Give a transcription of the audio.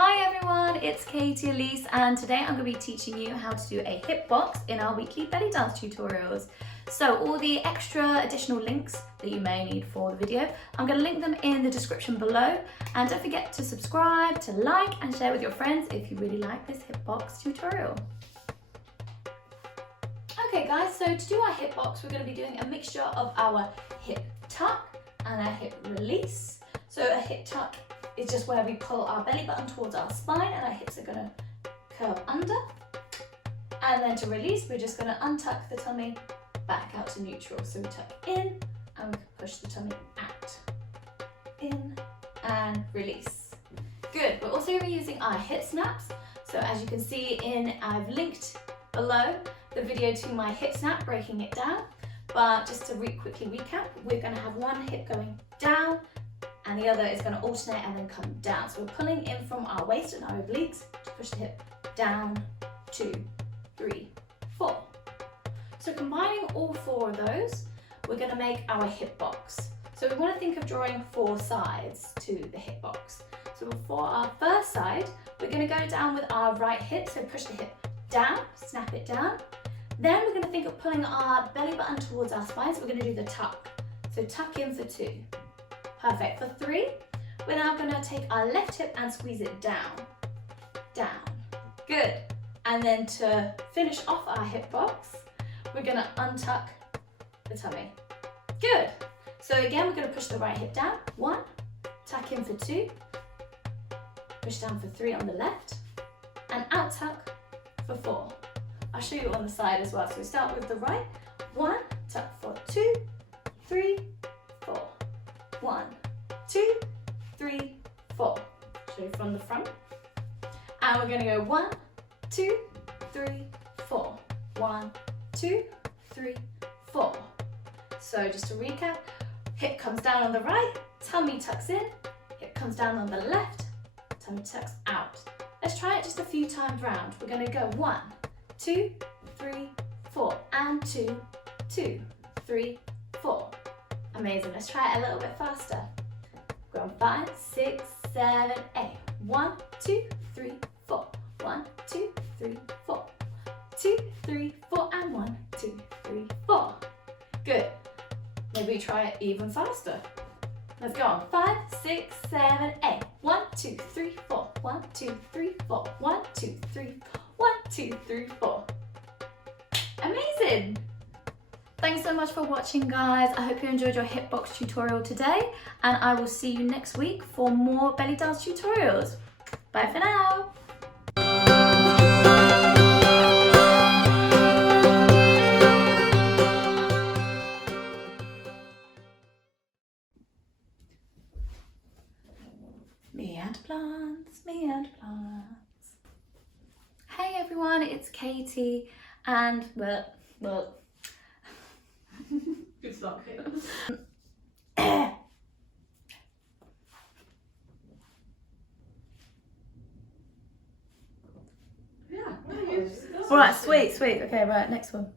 Hi everyone, it's Katie Alyce, and today I'm going to be teaching you how to do a hip box in our weekly belly dance tutorials. So all the extra additional links that you may need for the video, I'm going to link them in the description below, and don't forget to subscribe, to like and share with your friends if you really like this hip box tutorial. Okay guys, so to do our hip box we're going to be doing a mixture of our hip tuck and a hip release. So a hip tuck is just where we pull our belly button towards our spine and our hips are going to curl under. And then to release, we're just going to untuck the tummy back out to neutral. So we tuck in and we push the tummy out. In and release. Good. We're also going to be using our hip snaps. So as you can see I've linked below the video to my hip snap, breaking it down. But just to quickly recap, we're going to have one hip going down, and the other is going to alternate and then come down. So we're pulling in from our waist and our obliques to push the hip down, 2, 3, 4. So combining all 4 of those, we're going to make our hip box. So we want to think of drawing 4 sides to the hip box. So for our first side, we're going to go down with our right hip. So push the hip down, snap it down. Then we're going to think of pulling our belly button towards our spine. So we're going to do the tuck. So tuck in for 2. Perfect. For 3, we're now going to take our left hip and squeeze it down, down. Good. And then to finish off our hip box, we're going to untuck the tummy. Good. So again, we're going to push the right hip down, 1, tuck in for 2, push down for 3 on the left, and out tuck for 4. I'll show you on the side as well. So we start with the right, 1, tuck for 2, 3, 4. 1, 2, 3, 4. Show you from the front. And we're going to go 1, 2, 3, 4. 1, 2, 3, 4. So just to recap, hip comes down on the right, tummy tucks in, hip comes down on the left, tummy tucks out. Let's try it just a few times round. We're going to go 1, 2, 3, 4, and 2, 2, 3, 4. Amazing. Let's try it a little bit faster. Go on 5, 6, 7, 8. 1, 2, 3, 4. 1, 2, 3, 4. 2, 3, 4, and 1, 2, 3, 4. Good. Maybe try it even faster. Let's go on 5, 6, 7, 8. 1, 2, 3, 4. 1, 2, 3, 4. 1, 2, 3, 4. 1, 2, 3, 4. Amazing. Thanks so much for watching guys. I hope you enjoyed your hip box tutorial today, and I will see you next week for more belly dance tutorials. Bye for now. Me and plants, me and plants. Hey everyone, it's Katie, and well. Good luck. Yeah. Right, sweet. Okay, right, next one.